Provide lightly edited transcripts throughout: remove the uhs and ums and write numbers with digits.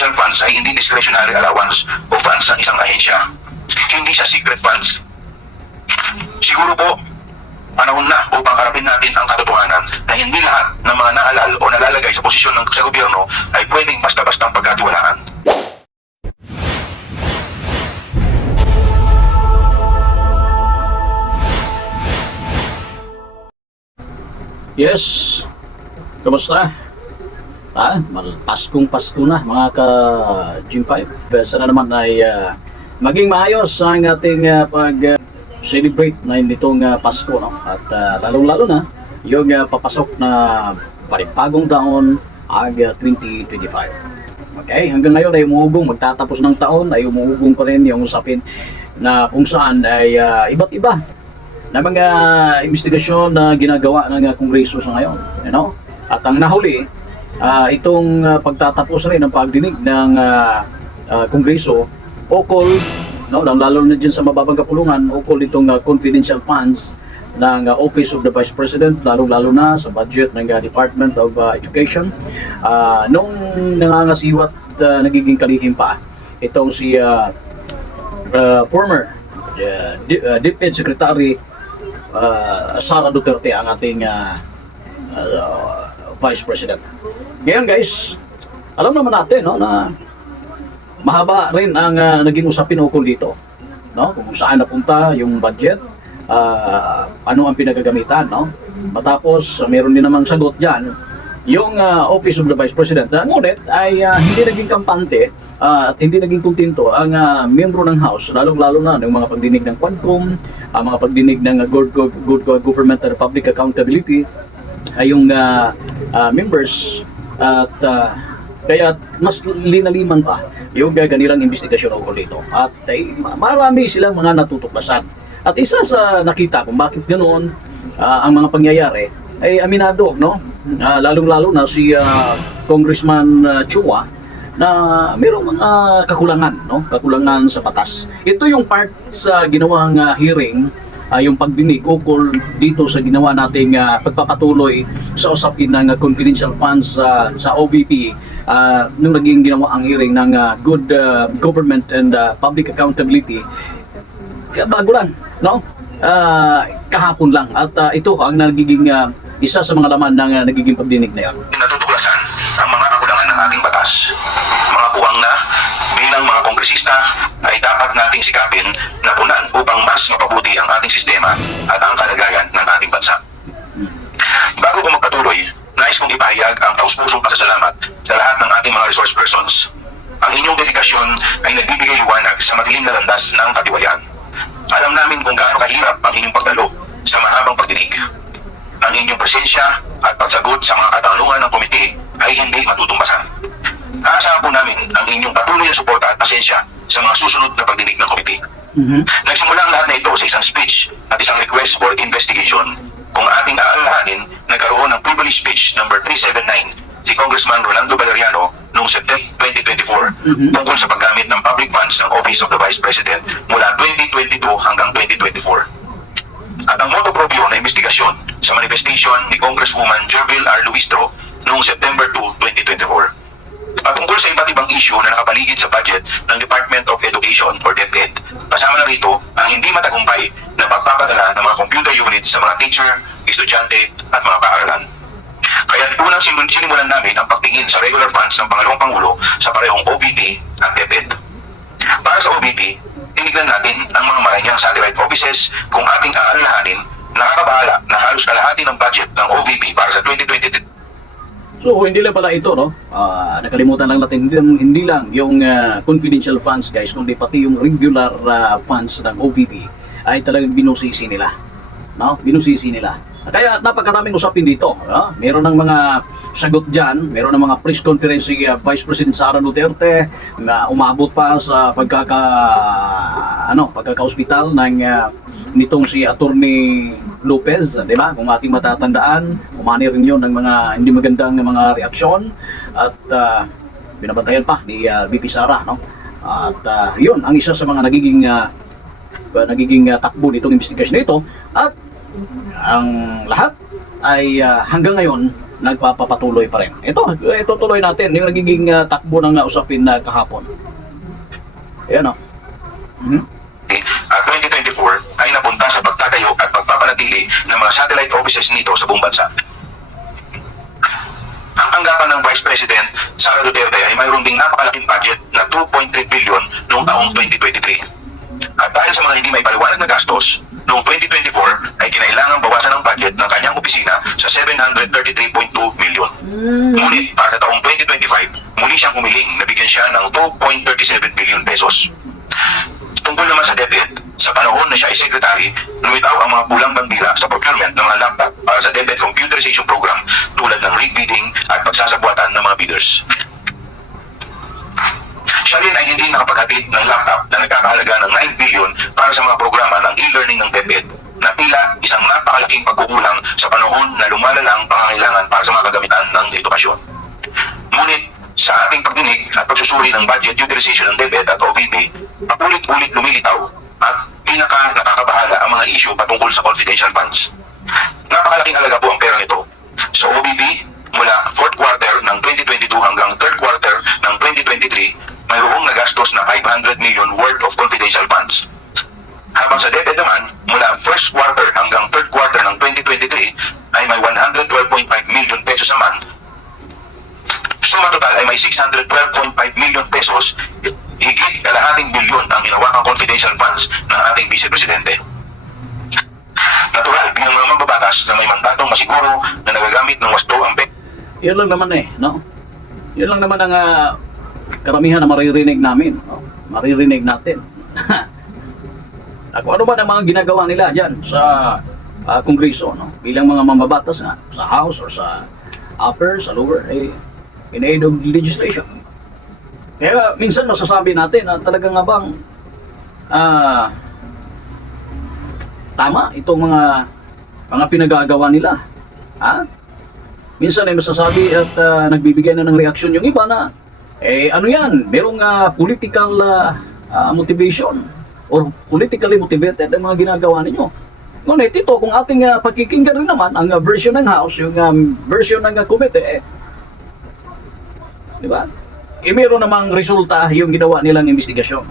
confidential funds ay hindi discretionary allowance o funds ng isang ahensya. Hindi siya secret funds. Siguro po, panahon na upang harapin natin ang katotohanan na hindi lahat ng mga naalal o nalalagay sa posisyon sa gobyerno ay pwedeng basta-bastang pagkatiwalaan. Yes, kamusta? Paskong Pasko na mga ka-Gym 5. Sana naman ay maging maayos ang ating pag-celebrate na nitong Pasko, no? At lalong-lalo na yung papasok na panibagong taon ang 2025. Okay, hanggang ngayon ay umuugong, magtatapos ng taon ay umuugong pa rin yung usapin na kung saan ay iba't iba na mga investigasyon na ginagawa ng Kongreso sa ngayon, you know? At ang nahuli, itong pagtatapos rin ng pagdinig ng Kongreso ukol, no, lalo na dyan sa mababang kapulungan, ukol itong confidential funds ng Office of the Vice President, lalo na sa budget ng Department of Education. Nung nangangasiwat, nagiging kalihim pa itong si former DepEd Secretary Sara Duterte, ang ating Vice President. Ngayon guys, alam naman natin, no, na mahaba rin ang naging usapin ukol dito, no, kung saan napunta yung budget, ano ang pinagagamitan, no. Matapos meron din namang sagot diyan yung Office of the Vice President. Ngunit ay hindi naging kampante at hindi naging kontento ang miyembro ng House, lalong-lalo na ng mga pagdinig ng Quadcom, mga pagdinig ng Good Government and Public Accountability ay yung members, at kaya mas linaliman pa yung kanilang investigasyon ukol dito. At marami silang mga natutuklasan. At isa sa nakita kung bakit ganoon ang mga pangyayari ay aminado, no? Lalong-lalo na si Congressman Chua na mayroong mga kakulangan, no? Kakulangan sa batas. Ito yung part sa ginawang hearing, yung pagdinig ukol dito sa ginawa nating pagpapatuloy sa usapin ng confidential funds sa OVP nung naging ginawa ang hearing ng Good Government and Public Accountability. Bago lang, no? Kahapon lang, at ito ang nagiging isa sa mga laman ng nagiging pagdinig na yan. Natutuklasan ang mga kakulangan ng ating batas. Mga puwang na bilang mga kongresista ay dapat nating sikapin na punan upang mas mapabuti ang ating sistema at ang kalagayan ng ating bansa. Bago ko magpatuloy, nais kong ipahayag ang taus-pusong pasasalamat sa lahat ng ating mga resource persons. Ang inyong dedikasyon ay nagbibigay liwanag sa madilim na landas ng katiwalian. Alam namin kung gaano kahirap ang inyong pagdalo sa mahabang pagdinig. Ang inyong presensya at pagsagot sa mga katanungan ng komite ay hindi matutumbasan. Aasahan po namin ang inyong patuloy na suporta at pasensya sa mga susunod na pagdinig ng komite. Nagsimula ang lahat na ito sa isang speech at isang request for investigation. Kung ating aalalahanin, nagkaroon ng privilege speech number 379 si Congressman Rolando Valeriano noong September 2024 tungkol sa paggamit ng public funds ng Office of the Vice President mula 2022 hanggang 2024. At ang motu proprio na investigasyon sa manifestation ni Congresswoman Jervil R. Luistro noong September 2, 2024. Patungkol sa iba't ibang issue na nakapaligid sa budget ng Department of Education or DepEd, kasama na rito ang hindi matagumpay na pagpapadala ng mga computer units sa mga teacher, estudyante at mga paaralan. Kaya unang sinimulan namin ang pagtingin sa regular funds ng Pangalawang Pangulo sa parehong OVP at DepEd. Para sa OVP, tinignan natin ang mga maranyang satellite offices. Kung ating aalalahanin, nakakabahala na halos kalahati ng budget ng OVP para sa 2023. So hindi lang pala ito, no? Nakalimutan lang natin, hindi lang yung confidential funds guys, kundi pati yung regular funds ng OVP ay talagang binusisi nila, no? Binusisi nila. Kaya napakaraming usapin dito, no? Meron ng mga sagot dyan, meron ng mga press conference si Vice President Sara Duterte na umabot pa sa pagkaka-hospital ng nitong si Attorney Lopez, di ba? Kung ating matatandaan, umani rin yun ng mga hindi magandang mga reaksyon at binabantayan pa ni VP Sara, no? At yun ang isa sa mga nagiging takbo nitong investigasyon nito. At ang lahat ay hanggang ngayon nagpapatuloy pa rin. Ito tuloy natin yung nagiging takbo ng usapin na kahapon. Ayan o. At 2024 ay napunta sa pagtatayo at pagpapanatili ng mga satellite offices nito sa buong bansa. Ang tanggapan ng Vice President Sara Duterte ay mayroon ding napakalaking budget na 2.3 billion noong taong 2023. At dahil sa mga hindi may paliwanag na gastos, noong 2024 ay kinailangan bawasan ang budget ng kanyang opisina sa 733.2 million. Ngunit para sa taong 2025, muli siyang humiling na bigyan siya ng 2.37 billion pesos. Tungkol naman sa DepEd, sa panahon na siya ay sekretary, lumitaw ang mga pulang bandila sa procurement ng mga laptop para sa DepEd computerization program tulad ng rig bidding at pagsasabuatan ng mga bidders. Siya rin ay hindi nakapaghatid ng laptop na nagkakahalaga ng 9 billion para sa mga programa ng e-learning ng DepEd na tila isang napakalaking pagkukulang sa panahon na lumalala ang pangangailangan para sa mga kagamitan ng edukasyon. Ngunit sa ating pagdinig at pagsusuri ng budget utilization ng DepEd at OVP, paulit-ulit lumilitaw at nakakabahala ang mga issue patungkol sa confidential funds. Napakalaking halaga po ang perang ito. Sa OVP, mula 4th quarter ng 2022 hanggang 3rd quarter ng 2023, mayroong nagastos na 500 million worth of confidential funds. Habang sa DepEd naman, mula 1st quarter hanggang 3rd quarter ng 2023 ay may 112.5 million pesos naman. Suma total ay may 612.5 million pesos, higit kalahating bilyon ang hinawakang confidential funds ng ating Vice Presidente. Natural, bilang mga mambabatas na may mandatong masiguro na nagagamit ng wasto ang Yan lang naman no? Yan lang naman ang karamihan na maririnig namin, no? Maririnig natin. Kung ano ba ang mga ginagawa nila dyan sa Kongreso, no? Bilang mga mambabatas nga, sa House or sa upper, sa lower, in aid of legislation. Kaya minsan masasabi natin na talagang nga bang tama itong mga pinagagawa nila. Minsan ay masasabi at nagbibigay na ng reaksyon yung iba na ano yan, merong political motivation or politically motivated ang mga ginagawa ninyo. Ngunit ito, kung ating pagkikinggan rin naman ang version ng House, yung version ng committee, di ba? Meron namang resulta yung ginawa nilang investigasyon.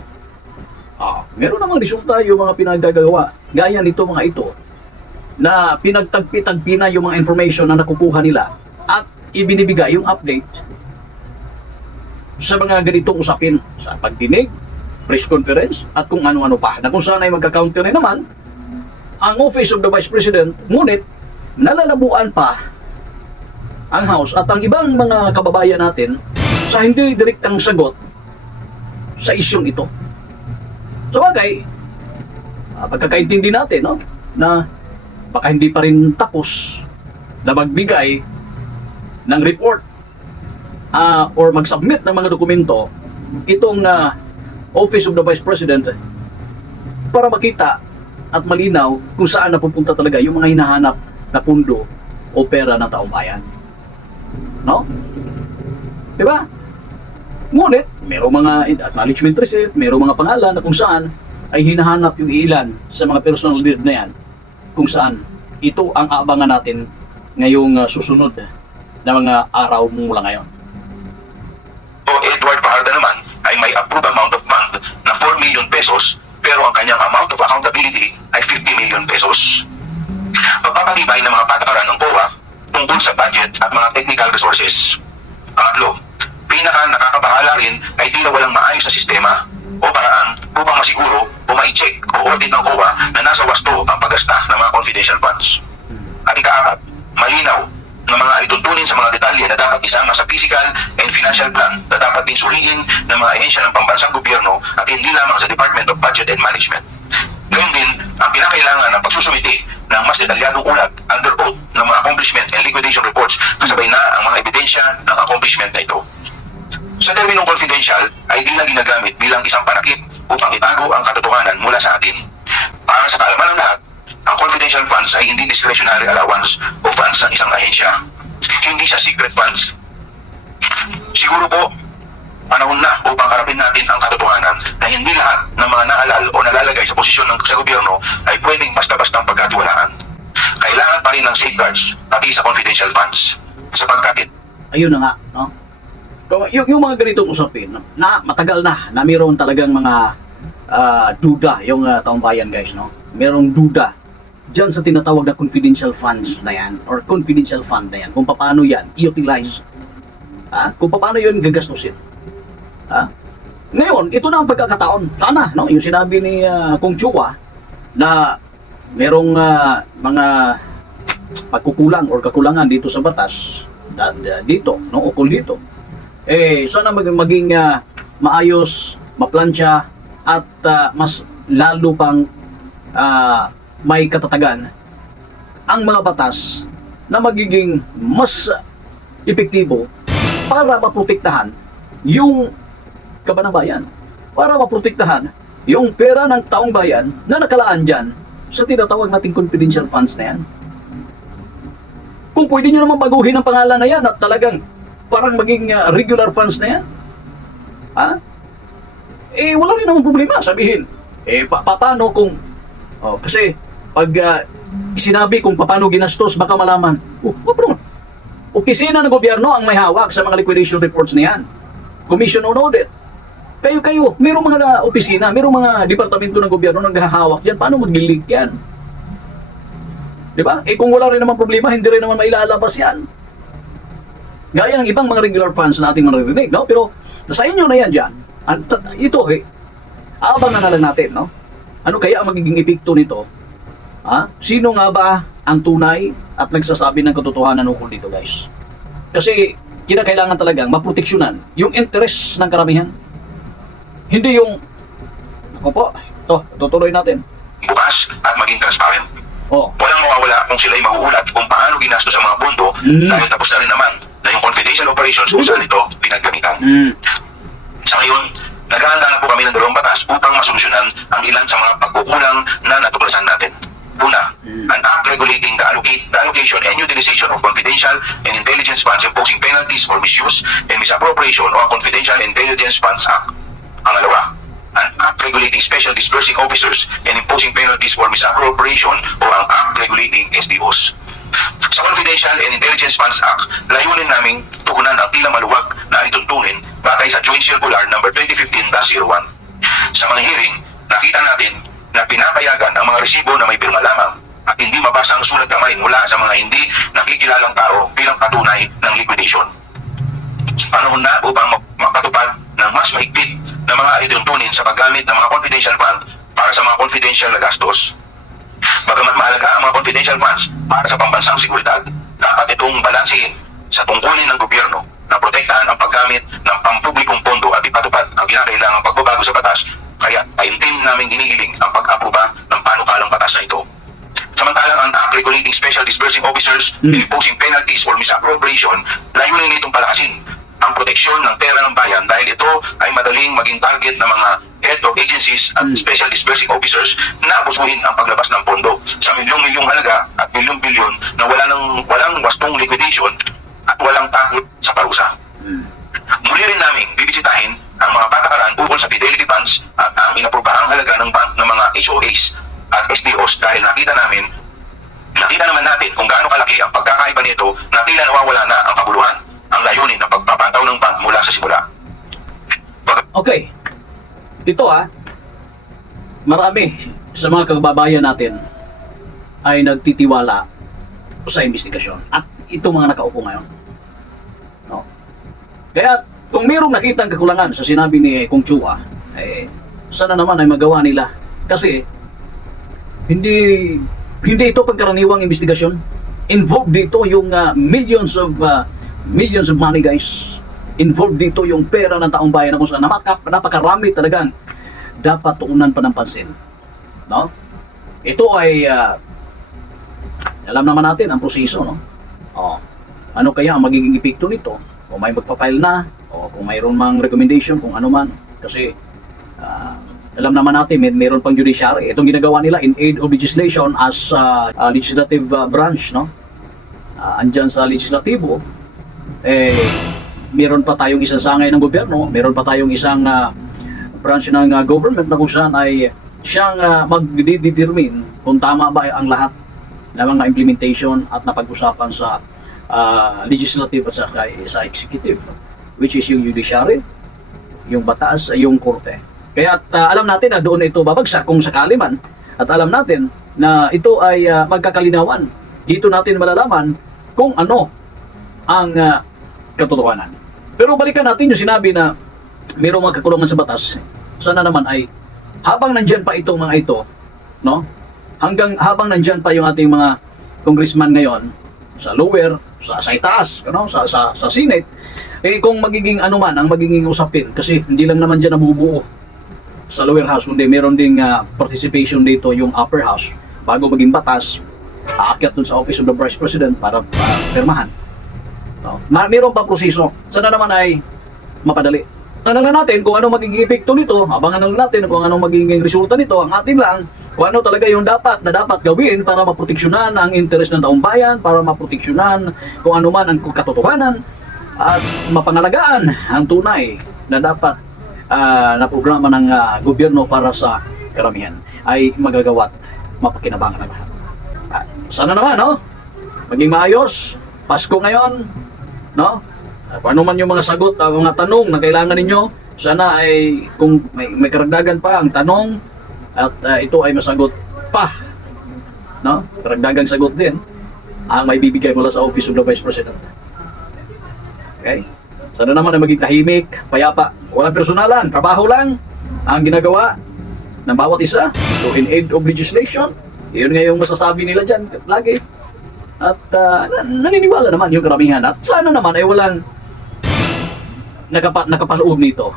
Meron namang resulta yung mga pinagagawa. Gaya nito mga ito, na pinagtagpi-tagpi na yung mga information na nakukuha nila at ibinibigay yung update sa mga ganitong usapin, sa pagdinig, press conference, at kung ano-ano pa. Na kung saan ay magka-counter rin naman ang Office of the Vice President, ngunit nalalabuan pa ang House at ang ibang mga kababayan natin sa hindi direktang sagot sa isyong ito. So bagay, pagkakaintindi natin, no, na baka hindi pa rin tapos na magbigay ng report or mag-submit ng mga dokumento itong Office of the Vice President para makita at malinaw kung saan napupunta talaga yung mga hinahanap na pundo o pera ng taong bayan. No? Diba? Ngunit, mayroong mga acknowledgement receipt, mayroong mga pangalan na kung saan ay hinahanap yung ilan sa mga personal lead na yan, kung saan ito ang abangan natin ngayong susunod na mga araw mula ngayon. O Edward Fajardo naman ay may approved amount of fund na 4 million pesos pero ang kanyang amount of accountability ay 50 million pesos. Pagpapatibay ng mga patakaran ng COA tungkol sa budget at mga technical resources. Pangatlo, nakakabahala rin ay tila walang maayos na sistema o paraan upang masiguro o ma-check o audit ng COA na nasa wasto ang paggasta ng mga confidential funds. At ikaapat, malinaw na mga alituntunin sa mga detalye na dapat isama sa physical and financial plan na dapat din suriin ng mga ahensya ng pambansang gobyerno at hindi lamang sa Department of Budget and Management. Gayun din ang kinakailangan ng pagsusumiti ng mas detalyadong ulat under oath ng mga accomplishment and liquidation reports kasabay na ang mga ebidensya ng accomplishment na ito. Sa terminong confidential ay di lang ginagamit bilang isang panakip upang itago ang katotohanan mula sa atin. Para sa kaalaman ng lahat, ang confidential funds ay hindi discretionary allowance o funds ng isang ahensya. Hindi siya secret funds. Siguro po, panahon na upang harapin natin ang katotohanan na hindi lahat ng mga naalal o nalalagay sa posisyon sa gobyerno ay pwedeng basta-bastang pagkatiwalaan. Kailangan pa rin ng safeguards pati sa confidential funds. sapagkat Ayun na nga, no? Yung mga ganitong usapin, na matagal na mayroon talagang mga duda yung taong bayan, guys, no? Merong duda dyan sa tinatawag na confidential funds na yan, or confidential fund na yan, kung paano yan i-utilize. Kung paano yun gagastusin. Ngayon, ito na ang pagkakataon. Sana, no? Yung sinabi ni Kung Chua na merong mga pagkukulang or kakulangan dito sa batas, dito, no? Ukol dito. Sana maging maayos, maplansya, at mas lalo pang may katatagan ang mga batas na magiging mas epektibo para maprotektahan yung kaban ng bayan, para maprotektahan yung pera ng taong bayan na nakalaan dyan sa tinatawag nating confidential funds na yan. Kung pwede nyo naman baguhin ang pangalan na yan at talagang parang maging regular funds na yan, wala rin naman problema. Sabihin, paano kung, kasi pag sinabi kung paano ginastos, baka malaman, opisina ng gobyerno ang may hawak sa mga liquidation reports na yan. Commission on Audit. Kayo, mayroong mga opisina, mayroong mga departamento ng gobyerno na naghahawak yan. Paano mag-leak yan? Diba? Kung wala rin naman problema, hindi rin naman mailalabas yan. Gaya ng ibang mga regular funds na ating maririnig, no? Pero sa inyo na yan dyan. Ito, abangan na lang natin, no? Ano kaya ang magiging epekto nito? Sino nga ba ang tunay at nagsasabi ng katotohanan ukol dito, guys? Kasi kinakailangan talagang maproteksyonan yung interest ng karamihan. Hindi yung, ako po, tutuloy natin. bukas at maging transparent. Walang mawawala kung sila'y maguulat kung paano ginastos ang mga pondo dahil tapos na rin naman na yung confidential operations kung saan ito pinaggamitan. Sa ngayon, naghahanda na po kami ng 2 batas upang masolusyonan ang ilan sa mga pagkukulang na natuklasan natin. Una, an act regulating the allocation and utilization of confidential and intelligence funds imposing penalties for misuse and misappropriation o ang Confidential Intelligence Funds Act. Pangalawa, an act regulating special disbursing officers and imposing penalties for misappropriation o ang act regulating SDOs. Sa Confidential and Intelligence Funds Act, layunin naming tugunan ang tila maluwag na alituntunin batay sa Joint Circular No. 2015-01. Sa mga hearing, nakita natin na pinapayagan ang mga resibo na may pirma lamang at hindi mabasa ang sulat kamay mula sa mga hindi nakikilalang tao bilang patunay ng liquidation. Panahon na upang makatupad ng mas mahigpit na mga alituntunin sa paggamit ng mga confidential fund para sa mga confidential na gastos. Bagamat mahalaga ang mga confidential funds para sa pambansang seguridad, dapat itong balansihin sa tungkulin ng gobyerno na protektahan ang paggamit ng pampublikong pondo at ipatupad ang kinakailangang pagbabago sa batas, kaya taimtim namin ginigiling ang pag-aproba ng panukalang batas na ito. Samantalang ang Act Regulating Special Disbursing Officers and imposing penalties for misappropriation, layunin nitong palakasin ang proteksyon ng pera ng bayan dahil ito ay madaling maging target ng mga head of agencies at special disbursing officers na abusuhin ang paglabas ng pondo sa milyong-milyong halaga at bilyon-bilyon na walang wastong liquidation at walang takot sa parusa. Muli rin namin bibisitahin ang mga patakaran ukol sa fidelity funds at ang inaprobahang halaga ng mga HOAs at SDOs dahil nakita naman natin kung gaano kalaki ang pagkakaiba nito na tila nawawala na ang kabuluhan, ang layunin ng pagpapataw ng bank mula sa simula. Okay. Ito marami sa mga kababayan natin ay nagtitiwala sa investigasyon at ito mga nakaupo ngayon. No? Kaya kung mayroong nakitang kakulangan sa sinabi ni Kung Chua, sana naman ay magawa nila. Kasi hindi ito pagkaraniwang investigasyon. Involved dito yung millions of money, guys. Involved dito yung pera ng taong bayan na kung saan napakarami talagang dapat tuunan pa ng pansin. No? Ito ay alam naman natin ang proseso, no? Ano kaya ang magiging epekto nito? Kung may magpa-file na o kung mayroon mang recommendation kung ano man, kasi alam naman natin mayroon pang judiciary. Itong ginagawa nila in aid of legislation as legislative branch, no? Andyan sa legislatibo, meron pa tayong isang sangay ng gobyerno, meron pa tayong isang branch ng government na kung saan ay siyang magdidetermine kung tama ba ang lahat ng mga implementation at napag-usapan sa legislative at sa executive, which is yung judiciary, yung batas, yung korte. Kaya alam natin na doon ito babagsak kung sakali man, at alam natin na ito ay magkakalinawan. Dito natin malalaman kung ano ang katotohanan. Pero balikan natin yung sinabi na mayroong mga kakulangan sa batas. Sana naman ay habang nandyan pa itong mga ito, no? Habang nandyan pa yung ating mga congressman ngayon sa lower, sa itaas, ano, sa Senate, eh kung magiging ano man ang magiging usapin, kasi hindi lang naman dyan nabubuo sa lower house, kundi meron ding participation dito yung upper house bago maging batas, aakyat dun sa office of the vice president para pirmahan. No? Meron pa proseso. Sana naman ay mapadali. Tingnan natin kung ano magiging epekto nito, abangan lang natin kung ano magiging resulta nito. Ang atin lang, kung ano talaga yung dapat gawin para maproteksyonan ang interes ng taong bayan, para maproteksyonan kung ano man ang katotohanan, at mapangalagaan ang tunay na dapat na programa ng gobyerno para sa karamihan ay magagawa't mapakinabangan ng lahat. Sana naman, no? Maging maayos. Pasko ngayon, no? Kung ano man yung mga sagot, mga tanong na kailangan ninyo, sana ay kung may karagdagan pa ang tanong at ito ay masagot pa, no? Karagdagang sagot din ang may bibigay mula sa Office of the Vice President. Okay? Sana naman ay maging tahimik, payapa, walang personalan, trabaho lang ang ginagawa ng bawat isa. So in aid of legislation, yun nga yung masasabi nila dyan lagi. At naniniwala naman yung karamihan. At sana naman ay walang nakapaloob nito,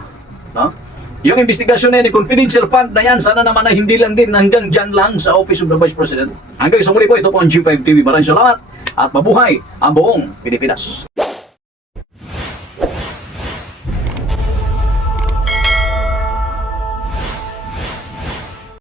no? Yung investigasyon na yan, yung confidential fund na yan, sana naman ay hindi lang din hanggang dyan lang sa Office of the Vice President. Hanggang sa muli po, ito po ang G5 TV. Maraming salamat at mabuhay ang buong Pilipinas.